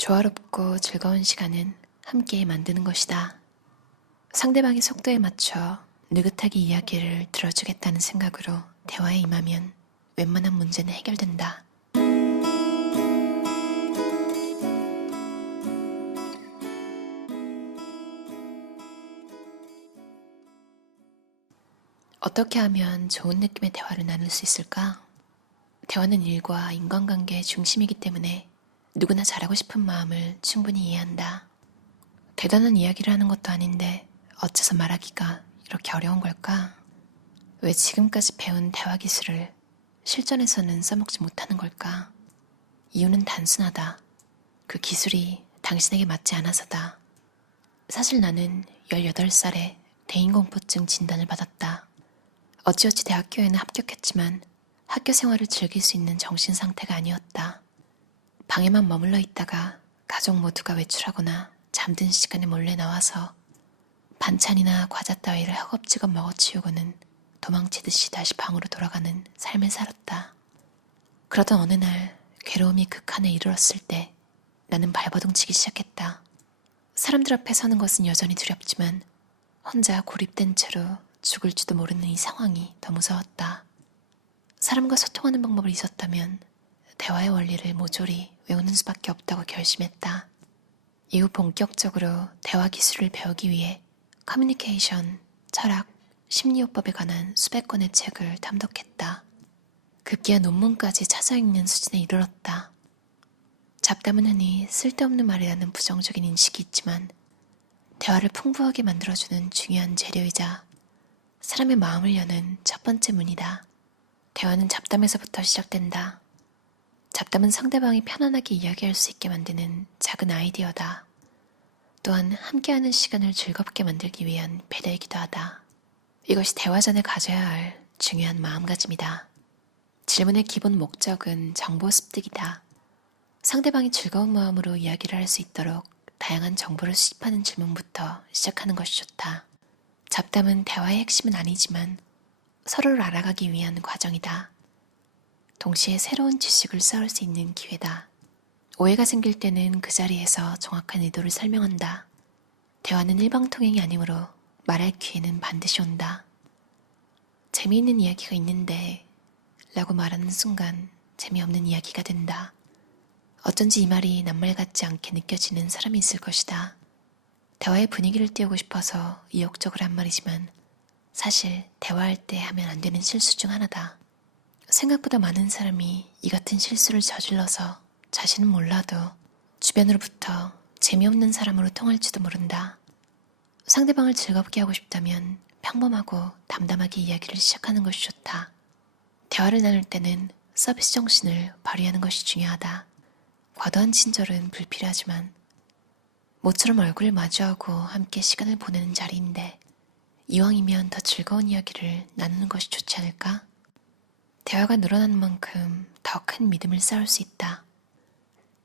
조화롭고 즐거운 시간은 함께 만드는 것이다. 상대방의 속도에 맞춰 느긋하게 이야기를 들어주겠다는 생각으로 대화에 임하면 웬만한 문제는 해결된다. 어떻게 하면 좋은 느낌의 대화를 나눌 수 있을까? 대화는 일과 인간관계의 중심이기 때문에 누구나 잘하고 싶은 마음을 충분히 이해한다. 대단한 이야기를 하는 것도 아닌데 어째서 말하기가 이렇게 어려운 걸까? 왜 지금까지 배운 대화 기술을 실전에서는 써먹지 못하는 걸까? 이유는 단순하다. 그 기술이 당신에게 맞지 않아서다. 사실 나는 18살에 대인공포증 진단을 받았다. 어찌어찌 대학교에는 합격했지만 학교 생활을 즐길 수 있는 정신 상태가 아니었다. 방에만 머물러 있다가 가족 모두가 외출하거나 잠든 시간에 몰래 나와서 반찬이나 과자 따위를 허겁지겁 먹어치우고는 도망치듯이 다시 방으로 돌아가는 삶을 살았다. 그러던 어느 날 괴로움이 극한에 이르렀을 때 나는 발버둥 치기 시작했다. 사람들 앞에 서는 것은 여전히 두렵지만 혼자 고립된 채로 죽을지도 모르는 이 상황이 더 무서웠다. 사람과 소통하는 방법을 잊었다면 대화의 원리를 모조리 외우는 수밖에 없다고 결심했다. 이후 본격적으로 대화 기술을 배우기 위해 커뮤니케이션, 철학, 심리요법에 관한 수백 권의 책을 탐독했다. 급기야 논문까지 찾아 읽는 수준에 이르렀다. 잡담은 흔히 쓸데없는 말이라는 부정적인 인식이 있지만 대화를 풍부하게 만들어주는 중요한 재료이자 사람의 마음을 여는 첫 번째 문이다. 대화는 잡담에서부터 시작된다. 잡담은 상대방이 편안하게 이야기할 수 있게 만드는 작은 아이디어다. 또한 함께하는 시간을 즐겁게 만들기 위한 배려이기도 하다. 이것이 대화 전에 가져야 할 중요한 마음가짐이다. 질문의 기본 목적은 정보 습득이다. 상대방이 즐거운 마음으로 이야기를 할 수 있도록 다양한 정보를 수집하는 질문부터 시작하는 것이 좋다. 잡담은 대화의 핵심은 아니지만 서로를 알아가기 위한 과정이다. 동시에 새로운 지식을 쌓을 수 있는 기회다. 오해가 생길 때는 그 자리에서 정확한 의도를 설명한다. 대화는 일방통행이 아니므로 말할 기회는 반드시 온다. 재미있는 이야기가 있는데 라고 말하는 순간 재미없는 이야기가 된다. 어쩐지 이 말이 낱말 같지 않게 느껴지는 사람이 있을 것이다. 대화의 분위기를 띄우고 싶어서 의욕적으로 한 말이지만 사실 대화할 때 하면 안 되는 실수 중 하나다. 생각보다 많은 사람이 이 같은 실수를 저질러서 자신은 몰라도 주변으로부터 재미없는 사람으로 통할지도 모른다. 상대방을 즐겁게 하고 싶다면 평범하고 담담하게 이야기를 시작하는 것이 좋다. 대화를 나눌 때는 서비스 정신을 발휘하는 것이 중요하다. 과도한 친절은 불필요하지만 모처럼 얼굴을 마주하고 함께 시간을 보내는 자리인데 이왕이면 더 즐거운 이야기를 나누는 것이 좋지 않을까? 대화가 늘어나는 만큼 더 큰 믿음을 쌓을 수 있다.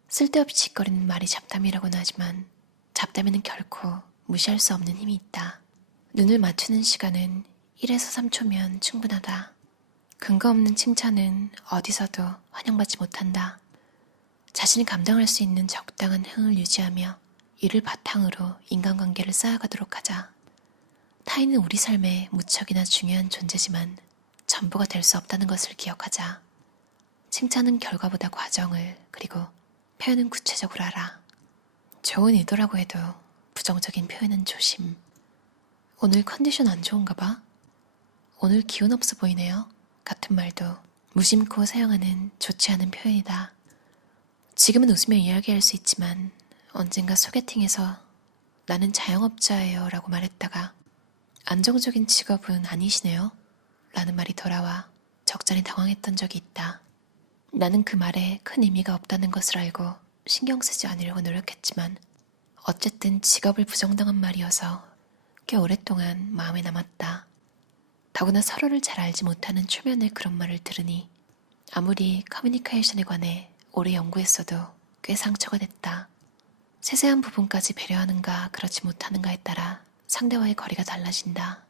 쓸데없이 짓거리는 말이 잡담이라고는 하지만 잡담에는 결코 무시할 수 없는 힘이 있다. 눈을 맞추는 시간은 1에서 3초면 충분하다. 근거 없는 칭찬은 어디서도 환영받지 못한다. 자신이 감당할 수 있는 적당한 흥을 유지하며 이를 바탕으로 인간관계를 쌓아가도록 하자. 타인은 우리 삶에 무척이나 중요한 존재지만 전부가 될 수 없다는 것을 기억하자. 칭찬은 결과보다 과정을, 그리고 표현은 구체적으로 하라. 좋은 의도라고 해도 부정적인 표현은 조심. 오늘 컨디션 안 좋은가 봐? 오늘 기운 없어 보이네요. 같은 말도 무심코 사용하는 좋지 않은 표현이다. 지금은 웃으며 이야기할 수 있지만 언젠가 소개팅에서 나는 자영업자예요 라고 말했다가 안정적인 직업은 아니시네요 라는 말이 돌아와 적잖이 당황했던 적이 있다. 나는 그 말에 큰 의미가 없다는 것을 알고 신경 쓰지 않으려고 노력했지만 어쨌든 직업을 부정당한 말이어서 꽤 오랫동안 마음에 남았다. 더구나 서로를 잘 알지 못하는 초면에 그런 말을 들으니 아무리 커뮤니케이션에 관해 오래 연구했어도 꽤 상처가 됐다. 세세한 부분까지 배려하는가 그렇지 못하는가에 따라 상대와의 거리가 달라진다.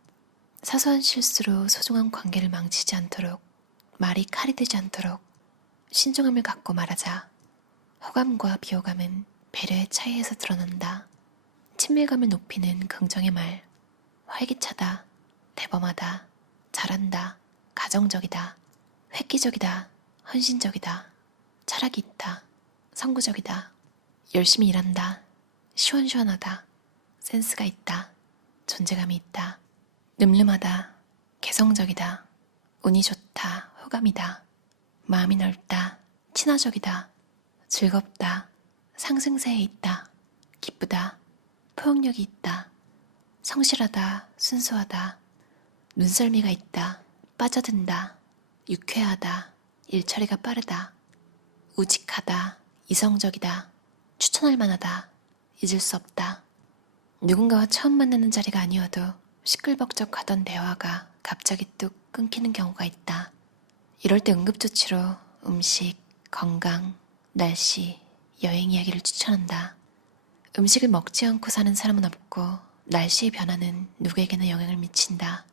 사소한 실수로 소중한 관계를 망치지 않도록, 말이 칼이 되지 않도록 신중함을 갖고 말하자. 호감과 비호감은 배려의 차이에서 드러난다. 친밀감을 높이는 긍정의 말. 활기차다, 대범하다, 잘한다, 가정적이다, 획기적이다, 헌신적이다, 철학이 있다, 선구적이다, 열심히 일한다, 시원시원하다, 센스가 있다, 존재감이 있다, 늠름하다, 개성적이다, 운이 좋다, 호감이다, 마음이 넓다, 친화적이다, 즐겁다, 상승세에 있다, 기쁘다, 포용력이 있다, 성실하다, 순수하다, 눈썰미가 있다, 빠져든다, 유쾌하다, 일처리가 빠르다, 우직하다, 이성적이다, 추천할 만하다, 잊을 수 없다. 누군가와 처음 만나는 자리가 아니어도 시끌벅적 하던 대화가 갑자기 뚝 끊기는 경우가 있다. 이럴 때 응급조치로 음식, 건강, 날씨, 여행 이야기를 추천한다. 음식을 먹지 않고 사는 사람은 없고 날씨의 변화는 누구에게나 영향을 미친다.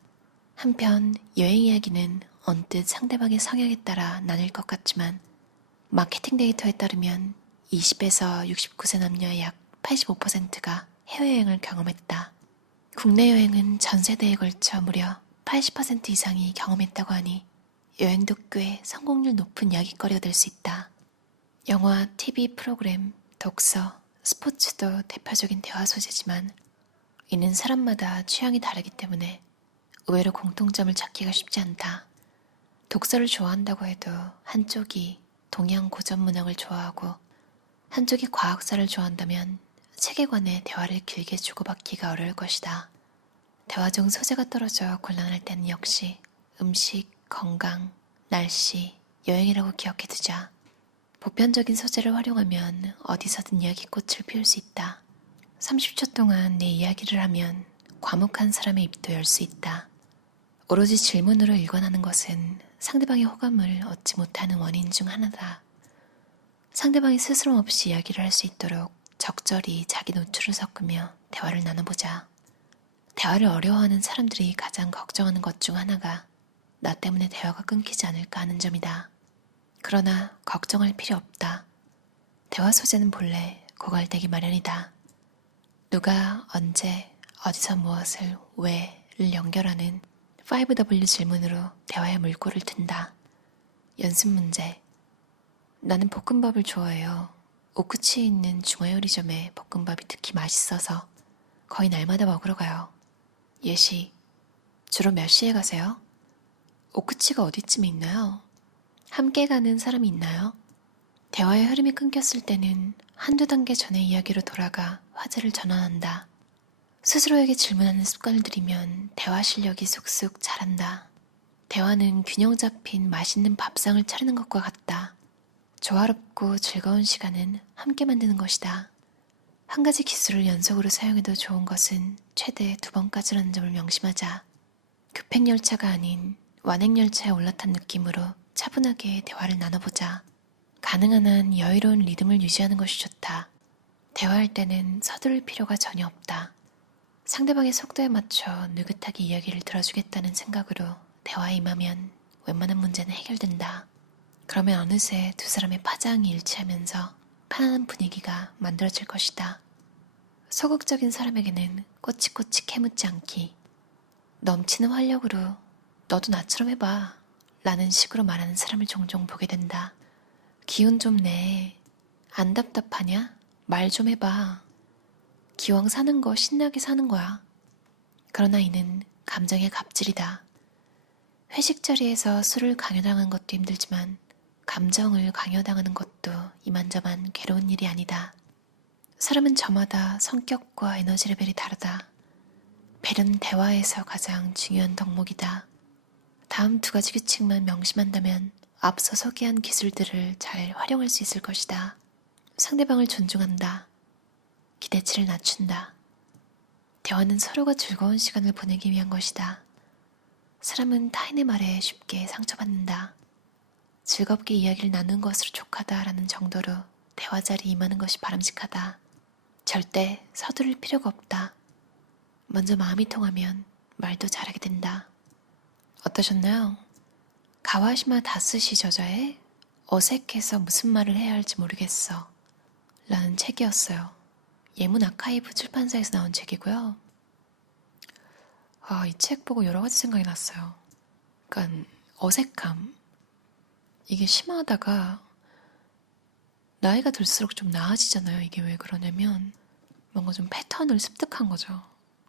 한편 여행 이야기는 언뜻 상대방의 성향에 따라 나뉠 것 같지만 마케팅 데이터에 따르면 20에서 69세 남녀의 약 85%가 해외여행을 경험했다. 국내 여행은 전 세대에 걸쳐 무려 80% 이상이 경험했다고 하니 여행도 꽤 성공률 높은 이야기거리가 될 수 있다. 영화, TV 프로그램, 독서, 스포츠도 대표적인 대화 소재지만 이는 사람마다 취향이 다르기 때문에 의외로 공통점을 찾기가 쉽지 않다. 독서를 좋아한다고 해도 한쪽이 동양 고전 문학을 좋아하고 한쪽이 과학사를 좋아한다면 세계관의 대화를 길게 주고받기가 어려울 것이다. 대화 중 소재가 떨어져 곤란할 때는 역시 음식, 건강, 날씨, 여행이라고 기억해두자. 보편적인 소재를 활용하면 어디서든 이야기꽃을 피울 수 있다. 30초 동안 내 이야기를 하면 과묵한 사람의 입도 열 수 있다. 오로지 질문으로 일관하는 것은 상대방의 호감을 얻지 못하는 원인 중 하나다. 상대방이 스스럼 없이 이야기를 할 수 있도록 적절히 자기 노출을 섞으며 대화를 나눠보자. 대화를 어려워하는 사람들이 가장 걱정하는 것 중 하나가 나 때문에 대화가 끊기지 않을까 하는 점이다. 그러나 걱정할 필요 없다. 대화 소재는 본래 고갈되기 마련이다. 누가 언제 어디서 무엇을 왜를 연결하는 5W 질문으로 대화의 물꼬를 튼다. 연습 문제. 나는 볶음밥을 좋아해요. 오크치에 있는 중화요리점의 볶음밥이 특히 맛있어서 거의 날마다 먹으러 가요. 예시. 주로 몇 시에 가세요? 오크치가 어디쯤에 있나요? 함께 가는 사람이 있나요? 대화의 흐름이 끊겼을 때는 한두 단계 전의 이야기로 돌아가 화제를 전환한다. 스스로에게 질문하는 습관을 들이면 대화 실력이 쑥쑥 자란다. 대화는 균형 잡힌 맛있는 밥상을 차리는 것과 같다. 조화롭고 즐거운 시간은 함께 만드는 것이다. 한 가지 기술을 연속으로 사용해도 좋은 것은 최대 2번까지라는 점을 명심하자. 급행열차가 아닌 완행열차에 올라탄 느낌으로 차분하게 대화를 나눠보자. 가능한 한 여유로운 리듬을 유지하는 것이 좋다. 대화할 때는 서두를 필요가 전혀 없다. 상대방의 속도에 맞춰 느긋하게 이야기를 들어주겠다는 생각으로 대화에 임하면 웬만한 문제는 해결된다. 그러면 어느새 두 사람의 파장이 일치하면서 편안한 분위기가 만들어질 것이다. 소극적인 사람에게는 꼬치꼬치 캐묻지 않기, 넘치는 활력으로 너도 나처럼 해봐 라는 식으로 말하는 사람을 종종 보게 된다. 기운 좀 내. 안 답답하냐? 말 좀 해봐. 기왕 사는 거 신나게 사는 거야. 그러나 이는 감정의 갑질이다. 회식 자리에서 술을 강요당한 것도 힘들지만 감정을 강요당하는 것도 이만저만 괴로운 일이 아니다. 사람은 저마다 성격과 에너지 레벨이 다르다. 배려는 대화에서 가장 중요한 덕목이다. 다음 2가지 규칙만 명심한다면 앞서 소개한 기술들을 잘 활용할 수 있을 것이다. 상대방을 존중한다. 기대치를 낮춘다. 대화는 서로가 즐거운 시간을 보내기 위한 것이다. 사람은 타인의 말에 쉽게 상처받는다. 즐겁게 이야기를 나눈 것으로 족하다라는 정도로 대화 자리에 임하는 것이 바람직하다. 절대 서두를 필요가 없다. 먼저 마음이 통하면 말도 잘하게 된다. 어떠셨나요? 가와시마 다스시 저자의 어색해서 무슨 말을 해야 할지 모르겠어 라는 책이었어요. 예문 아카이브 출판사에서 나온 책이고요. 이 책 보고 여러 가지 생각이 났어요. 그러니까 어색함. 이게 심하다가 나이가 들수록 좀 나아지잖아요. 이게 왜 그러냐면 뭔가 좀 패턴을 습득한 거죠.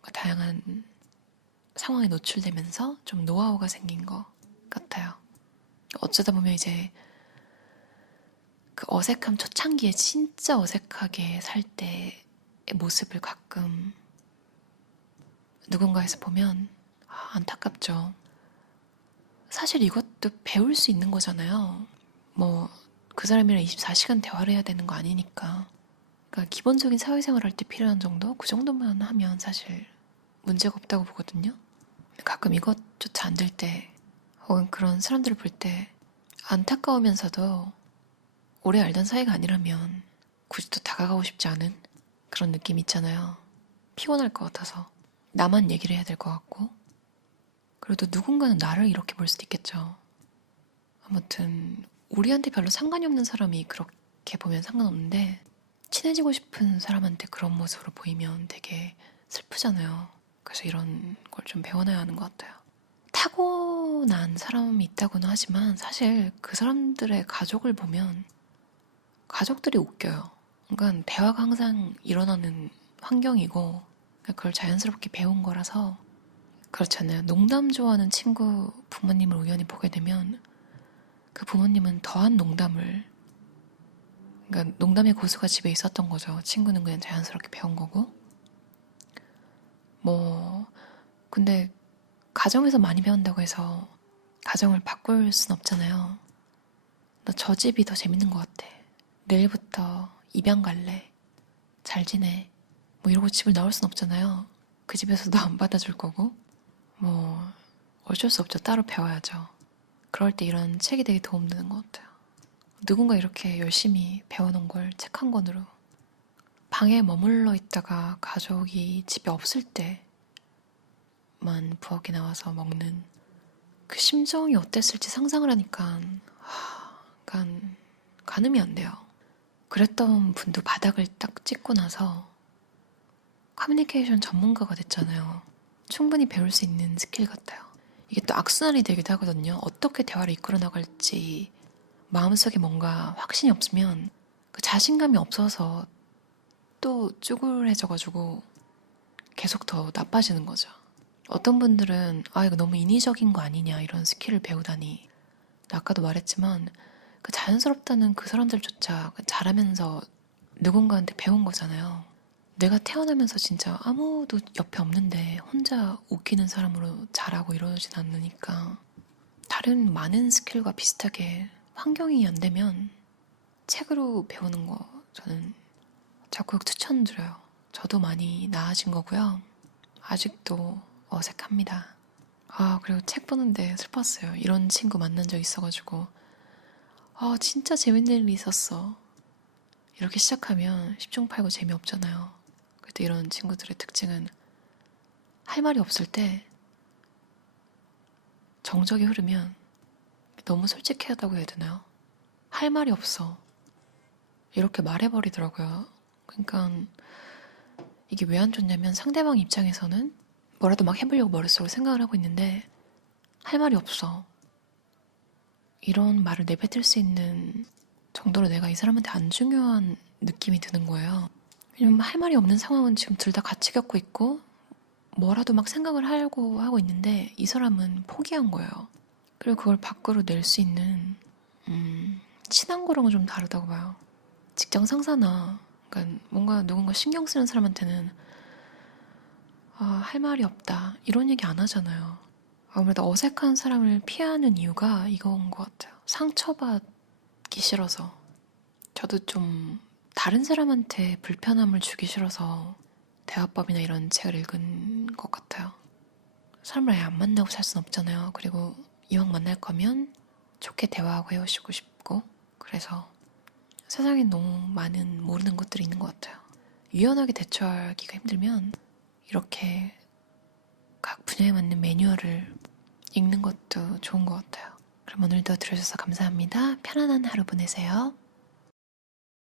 그러니까 다양한 상황에 노출되면서 좀 노하우가 생긴 것 같아요. 어쩌다 보면 이제 그 어색함 초창기에 진짜 어색하게 살 때의 모습을 가끔 누군가에서 보면 안타깝죠. 사실 이것도 배울 수 있는 거잖아요. 뭐 그 사람이랑 24시간 대화를 해야 되는 거 아니니까. 그러니까 기본적인 사회생활 할 때 필요한 정도? 그 정도만 하면 사실 문제가 없다고 보거든요. 가끔 이것조차 안 될 때, 혹은 그런 사람들을 볼 때 안타까우면서도 오래 알던 사이가 아니라면 굳이 또 다가가고 싶지 않은 그런 느낌 있잖아요. 피곤할 것 같아서 나만 얘기를 해야 될 것 같고, 그래도 누군가는 나를 이렇게 볼 수도 있겠죠. 아무튼 우리한테 별로 상관이 없는 사람이 그렇게 보면 상관없는데, 친해지고 싶은 사람한테 그런 모습으로 보이면 되게 슬프잖아요. 그래서 이런 걸 좀 배워놔야 하는 것 같아요. 타고난 사람이 있다고는 하지만 사실 그 사람들의 가족을 보면 가족들이 웃겨요. 그러니까 대화가 항상 일어나는 환경이고 그걸 자연스럽게 배운 거라서 그렇잖아요. 농담 좋아하는 친구 부모님을 우연히 보게 되면 그 부모님은 더한 농담을, 그러니까 농담의 고수가 집에 있었던 거죠. 친구는 그냥 자연스럽게 배운 거고. 근데 가정에서 많이 배운다고 해서 가정을 바꿀 순 없잖아요. 나 저 집이 더 재밌는 것 같아. 내일부터 입양 갈래. 잘 지내. 이러고 집을 나올 순 없잖아요. 그 집에서도 안 받아줄 거고. 어쩔 수 없죠. 따로 배워야죠. 그럴 때 이런 책이 되게 도움되는 것 같아요. 누군가 이렇게 열심히 배워놓은 걸 책 한 권으로 방에 머물러 있다가 가족이 집에 없을 때만 부엌에 나와서 먹는 그 심정이 어땠을지 상상을 하니까 약간 가늠이 안 돼요. 그랬던 분도 바닥을 딱 찍고 나서 커뮤니케이션 전문가가 됐잖아요. 충분히 배울 수 있는 스킬 같아요. 이게 또 악순환이 되기도 하거든요. 어떻게 대화를 이끌어 나갈지 마음속에 뭔가 확신이 없으면 그 자신감이 없어서 또 쭈글해져가지고 계속 더 나빠지는 거죠. 어떤 분들은 이거 너무 인위적인 거 아니냐 이런 스킬을 배우다니, 아까도 말했지만 그 자연스럽다는 그 사람들조차 잘하면서 누군가한테 배운 거잖아요. 내가 태어나면서 진짜 아무도 옆에 없는데 혼자 웃기는 사람으로 자라고 이러진 않으니까 다른 많은 스킬과 비슷하게 환경이 안 되면 책으로 배우는 거 저는 적극 추천드려요. 저도 많이 나아진 거고요. 아직도 어색합니다. 그리고 책 보는데 슬펐어요. 이런 친구 만난 적 있어가지고 진짜 재밌는 일이 있었어. 이렇게 시작하면 10중 8구 재미없잖아요. 그래도 이런 친구들의 특징은 할 말이 없을 때 정적이 흐르면 너무 솔직하다고 해야 되나요? 할 말이 없어. 이렇게 말해버리더라고요. 그러니까 이게 왜 안 좋냐면 상대방 입장에서는 뭐라도 막 해보려고 머릿속으로 생각을 하고 있는데 할 말이 없어. 이런 말을 내뱉을 수 있는 정도로 내가 이 사람한테 안 중요한 느낌이 드는 거예요. 왜냐면 할 말이 없는 상황은 지금 둘 다 같이 겪고 있고 뭐라도 막 생각을 하려고 하고 있는데 이 사람은 포기한 거예요. 그리고 그걸 밖으로 낼 수 있는 친한 거랑은 좀 다르다고 봐요. 직장 상사나 그러니까 뭔가 누군가 신경 쓰는 사람한테는 할 말이 없다 이런 얘기 안 하잖아요. 아무래도 어색한 사람을 피하는 이유가 이건 것 같아요. 상처받기 싫어서. 저도 좀 다른 사람한테 불편함을 주기 싫어서 대화법이나 이런 책을 읽은 것 같아요. 사람을 아예 안 만나고 살 순 없잖아요. 그리고 이왕 만날 거면 좋게 대화하고 헤어지고 싶고, 그래서 세상에 너무 많은 모르는 것들이 있는 것 같아요. 유연하게 대처하기가 힘들면 이렇게 각 분야에 맞는 매뉴얼을 읽는 것도 좋은 것 같아요. 그럼 오늘도 들어주셔서 감사합니다. 편안한 하루 보내세요.